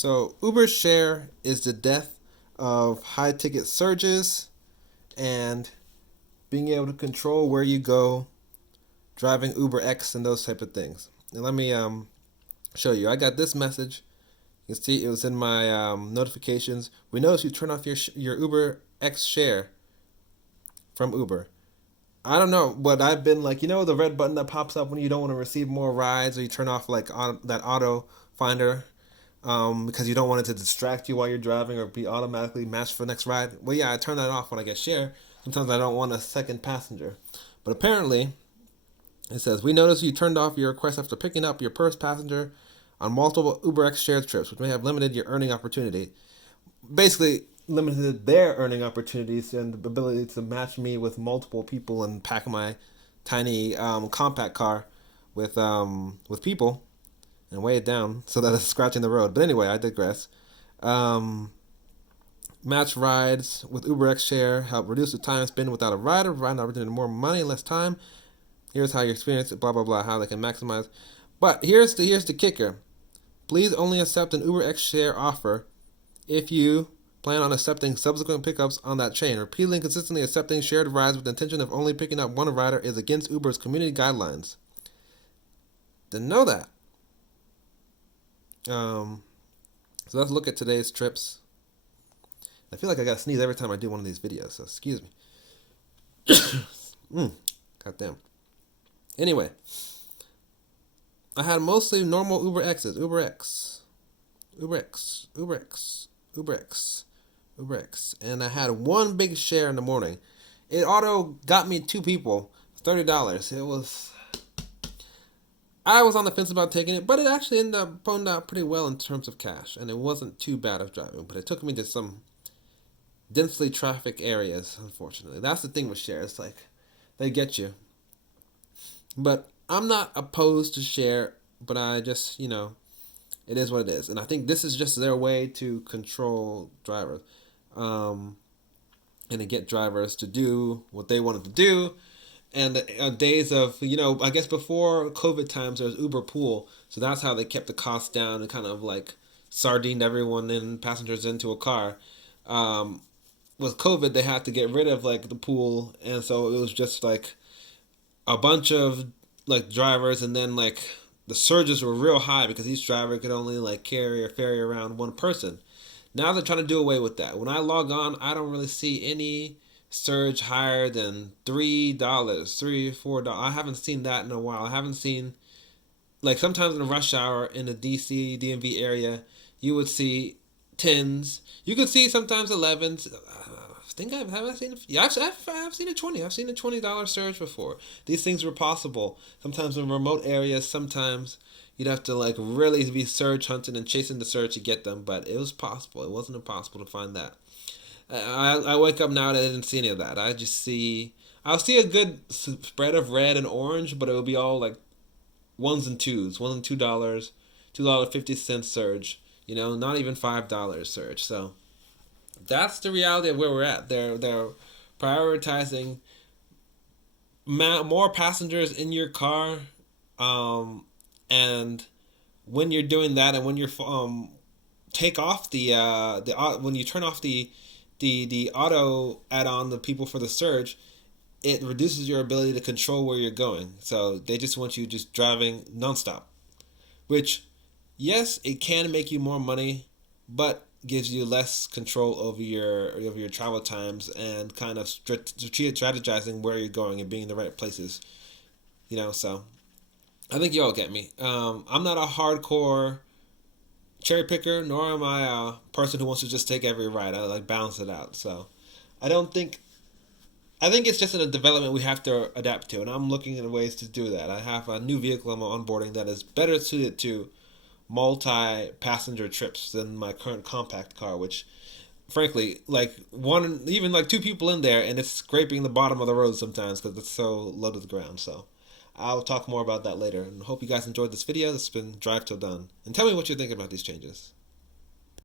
So Uber Share is the death of high ticket surges and being able to control where you go, driving Uber X and those type of things. And let me show you. I got this message. You can see it was in my notifications. We noticed you turn off your Uber X share from Uber. I don't know, but I've been like, the red button that pops up when you don't want to receive more rides, or you turn off like that auto finder because you don't want it to distract you while you're driving or be automatically matched for the next ride. Well, yeah, I turn that off when I get share. Sometimes I don't want a second passenger. But apparently, it says, we noticed you turned off your request after picking up your first passenger on multiple UberX shared trips, which may have limited your earning opportunity. Basically, limited their earning opportunities and the ability to match me with multiple people and pack my tiny compact car with people and weigh it down so that it's scratching the road. But anyway, I digress. Um, Match rides with UberX Share help reduce the time spent without a rider, provide an opportunity to more money, less time. Here's how you experience it, blah blah blah, how they can maximize. But here's the kicker. Please only accept an UberX Share offer if you plan on accepting subsequent pickups on that chain. Repeatedly and consistently accepting shared rides with the intention of only picking up one rider is against Uber's community guidelines. Didn't know that. So let's look at today's trips. I feel like I gotta sneeze every time I do one of these videos, so excuse me. God damn. Anyway, I had mostly normal Uber X's, Uber X, Uber X, Uber X, Uber X, Uber X, and I had one big share in the morning. It auto got me two people, $30. I was on the fence about taking it, but it actually ended up pulling out pretty well in terms of cash, and it wasn't too bad of driving, but it took me to some densely traffic areas, unfortunately. That's the thing with share. It's like, they get you. But I'm not opposed to share, but I just, it is what it is. And I think this is just their way to control drivers. And to get drivers to do what they wanted to do. And the days of, I guess before COVID times, there was Uber Pool. So that's how they kept the costs down and kind of like sardined everyone and passengers into a car. With COVID, they had to get rid of like the pool. And so it was just like a bunch of like drivers, and then like the surges were real high because each driver could only like carry or ferry around one person. Now they're trying to do away with that. When I log on, I don't really see any surge higher than $3, $4. I haven't seen that in a while. I haven't seen, like, sometimes in a rush hour in the DC DMV area, you would see tens. You could see sometimes 11s. I think have I seen it? Yeah, I've seen a 20. I've seen a $20 surge before. These things were possible. Sometimes in remote areas, sometimes you'd have to like really be surge hunting and chasing the surge to get them, but it was possible. It wasn't impossible to find that. I wake up now and I didn't see any of that. I'll see a good spread of red and orange, but it will be all like ones and twos, $1 and $2, $2.50 surge. Not even $5 surge. So that's the reality of where we're at. They're prioritizing more passengers in your car, and when you're doing that, and when you're take off when you turn off the auto add-on, the people for the surge, it reduces your ability to control where you're going. So they just want you just driving nonstop, which, yes, it can make you more money, but gives you less control over your travel times and kind of strategizing where you're going and being in the right places. So I think you all get me. I'm not a hardcore cherry picker, nor am I a person who wants to just take every ride. I like balance it out. So I don't think I think it's just in a development we have to adapt to, and I'm looking at ways to do that. I have a new vehicle I'm onboarding that is better suited to multi-passenger trips than my current compact car, which frankly, like one, even like two people in there, and it's scraping the bottom of the road sometimes because it's so low to the ground. So I'll talk more about that later, and hope you guys enjoyed this video. This has been Drive Till Done, and tell me what you think about these changes.